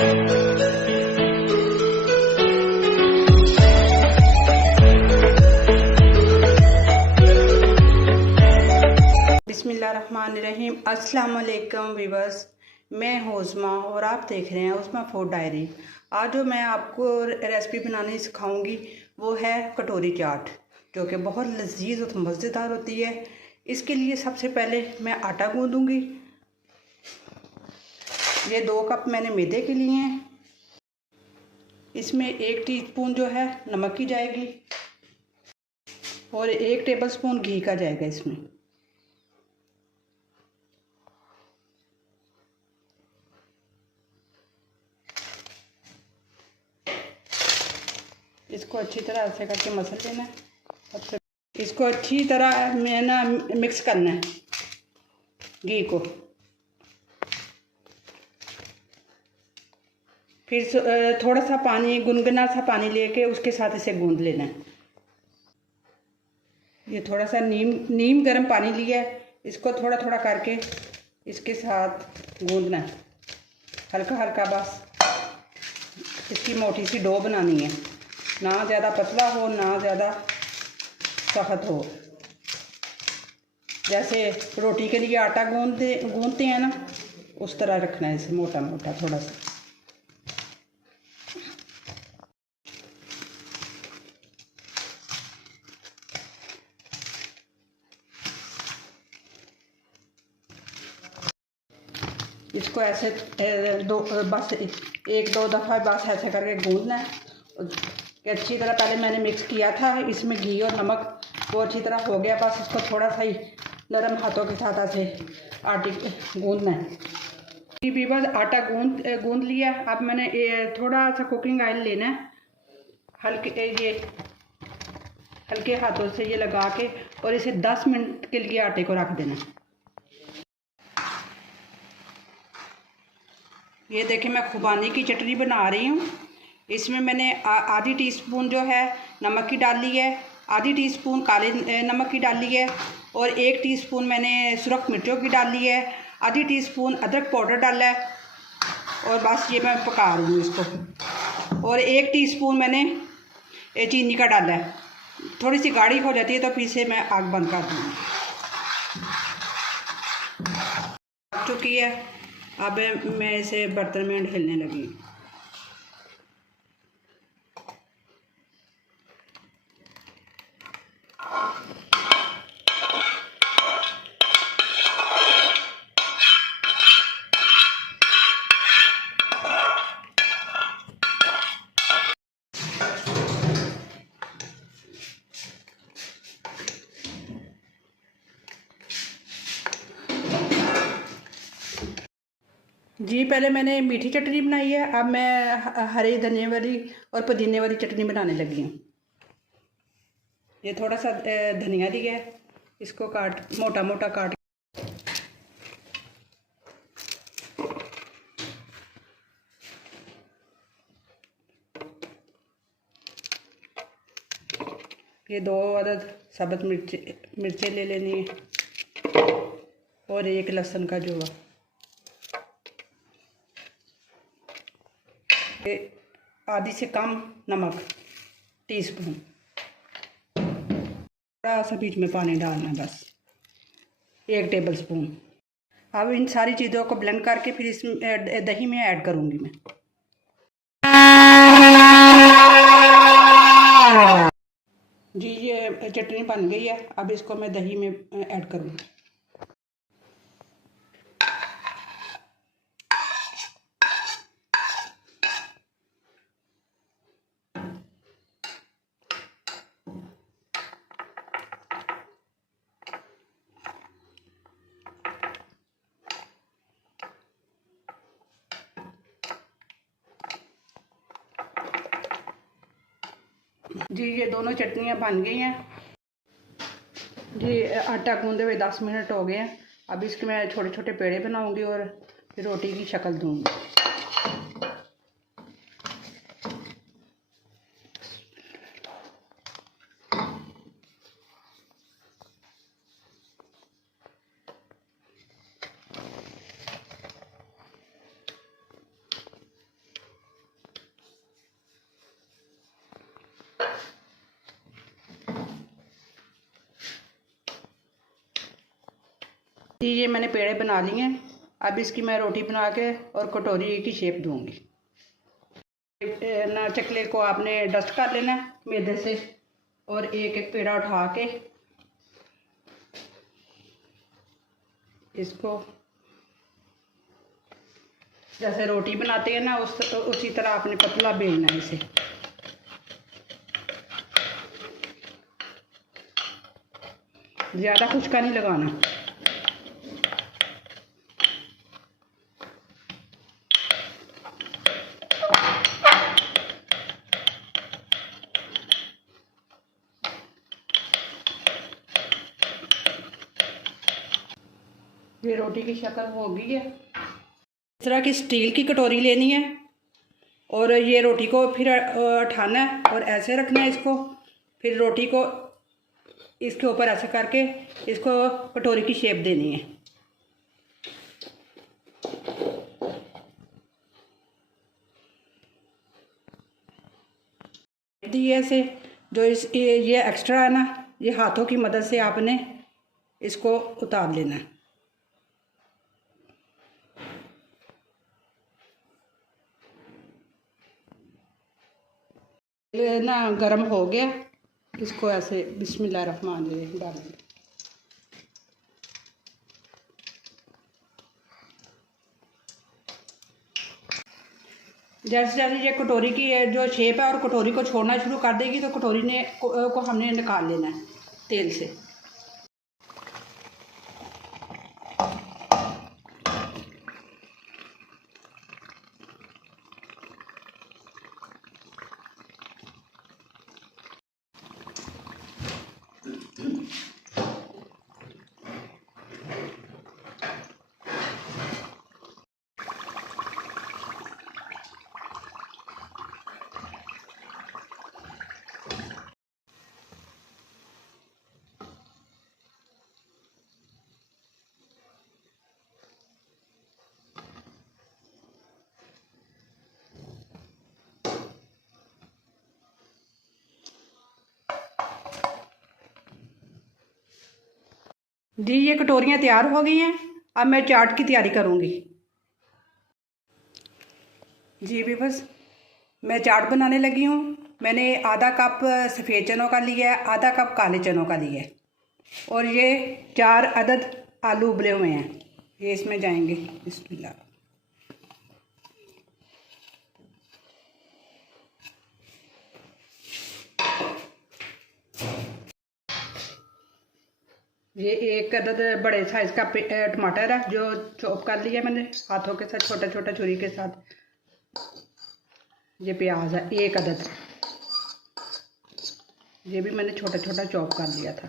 बिस्मिल्लाहिर्रहमानिर्रहीम। अस्सलाम वालेकुम वीवर्स, मैं हूँ उस्मा और आप देख रहे हैं उस्मा फूड डायरी। आज जो मैं आपको रेसिपी बनानी सिखाऊंगी वो है कटोरी चाट, जो कि बहुत लजीज और मज़ेदार होती है। इसके लिए सबसे पहले मैं आटा गूंदूंगी। ये 2 कप मैंने मैदे के लिए हैं। इसमें 1 टीस्पून जो है नमक की जाएगी और 1 टेबलस्पून घी का जाएगा इसमें। इसको अच्छी तरह ऐसे करके मसल लेना है। सबसे इसको अच्छी तरह में ना मिक्स करना है घी को। फिर थोड़ा सा पानी, गुनगुना सा पानी लेके उसके साथ इसे गूंद लेना है। ये थोड़ा सा नीम गर्म पानी लिया है, इसको थोड़ा थोड़ा करके इसके साथ गूंदना है, हल्का हल्का। बस इसकी मोटी सी डो बनानी है, ना ज़्यादा पतला हो ना ज़्यादा सख्त हो। जैसे रोटी के लिए आटा गूंदते हैं ना, उस तरह रखना है इसे, मोटा मोटा थोड़ा सा। इसको ऐसे बस 1-2 दफ़ा बस ऐसे करके गूंदना है कि अच्छी तरह। पहले मैंने मिक्स किया था इसमें घी और नमक, वो अच्छी तरह हो गया। बस इसको थोड़ा सा ही नरम हाथों के साथ ऐसे आटे गूंदना है। भी बस आटा गूंद लिया। अब मैंने थोड़ा सा कुकिंग ऑयल लेना है, हल्के हाथों से ये लगा के, और इसे 10 मिनट के लिए आटे को रख देना। ये देखिए, मैं खुबानी की चटनी बना रही हूँ। इसमें मैंने आधी टीस्पून जो है नमक की डाली है, आधी टीस्पून काले नमक की डाली है, और 1 टीस्पून मैंने सुरख मिर्चों की डाली है, आधी टीस्पून अदरक पाउडर डाला है। और बस ये मैं पका रही हूँ इसको। और 1 टीस्पून मैंने चीनी का डाला है। थोड़ी सी गाढ़ी हो जाती है तो फिर से मैं आग बंद कर दूँगी। चुकी है, अब मैं इसे बर्तन में ढेलने लगी। जी, पहले मैंने मीठी चटनी बनाई है, अब मैं हरे धनिया वाली और पुदीने वाली चटनी बनाने लगी हूँ। ये थोड़ा सा धनिया लिया है, इसको मोटा मोटा काट। ये 2 अदद साबुत मिर्चें ले लेनी है, और 1 लहसुन का जवा। आधी से कम नमक टीस्पून। थोड़ा सा बीच में पानी डालना, बस 1 टेबलस्पून। अब इन सारी चीज़ों को ब्लेंड करके फिर इस दही में ऐड करूँगी मैं। जी, ये चटनी बन गई है। अब इसको मैं दही में ऐड करूँगी। जी, ये दोनों चटनियाँ बन गई हैं। जी, आटा गूंदे हुए 10 मिनट हो गए हैं। अब इसके मैं छोटे छोटे पेड़े बनाऊंगी और फिर रोटी की शक्ल दूंगी। ये मैंने पेड़े बना लिए हैं। अब इसकी मैं रोटी बना के और कटोरी की शेप दूंगी। ना चकले को आपने डस्ट कर लेना है मैदे से, और एक एक पेड़ा उठा के इसको जैसे रोटी बनाते हैं ना उसी तरह आपने पतला बेलना है इसे। ज़्यादा खुशका नहीं लगाना। ये रोटी की शक्ल हो गई है। इस तरह की स्टील की कटोरी लेनी है और ये रोटी को फिर उठाना है और ऐसे रखना है इसको। फिर रोटी को इसके ऊपर ऐसे करके इसको कटोरी की शेप देनी है। दी ऐसे जो ये एक्स्ट्रा है ना, ये हाथों की मदद से आपने इसको उतार लेना है। ये ना गरम हो गया, इसको ऐसे बिस्मिल्लाहिर्रहमानिर्रहीम डालेंगे। जैसे जैसे ये कटोरी की जो शेप है और कटोरी को छोड़ना शुरू कर देगी तो कटोरी को हमने निकाल लेना है तेल से। जी ये कटोरियाँ तैयार हो गई हैं। अब मैं चाट की तैयारी करूँगी। जी भी बस मैं चाट बनाने लगी हूँ। मैंने आधा कप सफ़ेद चनों का लिया है, आधा कप काले चनों का लिया है, और ये 4 अदद आलू उबले हुए हैं, ये इसमें जाएंगे। बिस्मिल्लाह। ये 1 अदद बड़े साइज़ का टमाटर है जो चॉप कर लिया मैंने हाथों के साथ, छोटा छोटा छुरी के साथ। ये प्याज है 1 अदद, ये भी मैंने छोटा छोटा चॉप कर लिया था।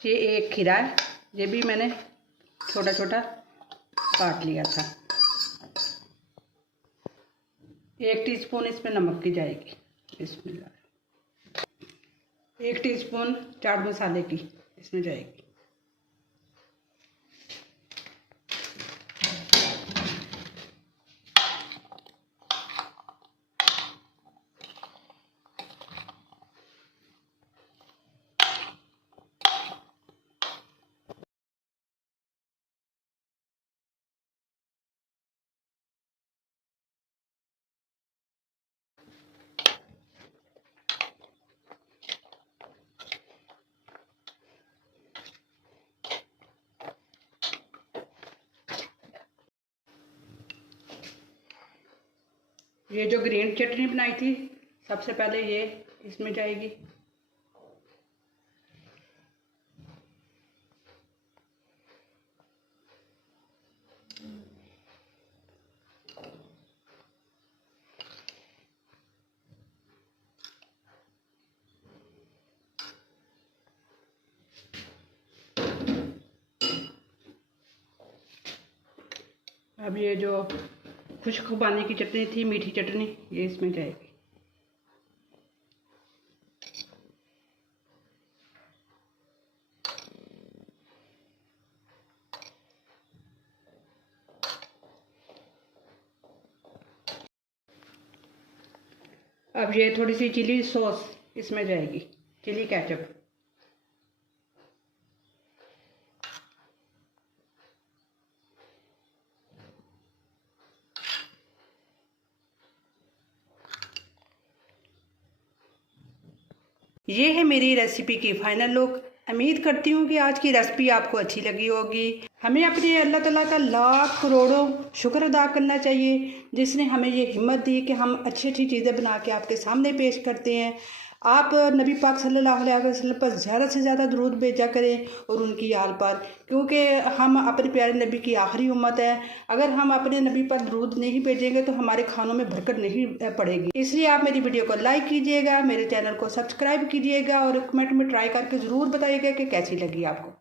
ये 1 खीरा है, ये भी मैंने छोटा छोटा काट लिया था। 1 टीस्पून इसमें नमक की जाएगी। बिस्मिल्लाह। 1 टीस्पून चाट मसाले की इसमें जाएगी। ये जो ग्रीन चटनी बनाई थी सबसे पहले ये इसमें जाएगी। अब ये जो खुशबू की चटनी थी, मीठी चटनी, ये इसमें जाएगी। अब ये थोड़ी सी चिली सॉस इसमें जाएगी चिली केचप। ये है मेरी रेसिपी की फाइनल लुक। उम्मीद करती हूँ कि आज की रेसिपी आपको अच्छी लगी होगी। हमें अपने अल्लाह ताला का लाख करोड़ों शुक्र अदा करना चाहिए जिसने हमें ये हिम्मत दी कि हम अच्छी अच्छी चीज़ें बना के आपके सामने पेश करते हैं। आप नबी पाक सल्लल्लाहु अलैहि वसल्लम पर ज़्यादा से ज़्यादा दुरूद भेजा करें और उनकी आल पर, क्योंकि हम अपने प्यारे नबी की आखिरी उम्मत है। अगर हम अपने नबी पर दुरूद नहीं भेजेंगे तो हमारे खानों में बरकत नहीं पड़ेगी। इसलिए आप मेरी वीडियो को लाइक कीजिएगा, मेरे चैनल को सब्सक्राइब कीजिएगा और कमेंट में ट्राई करके ज़रूर बताइएगा कि कैसी लगी आपको।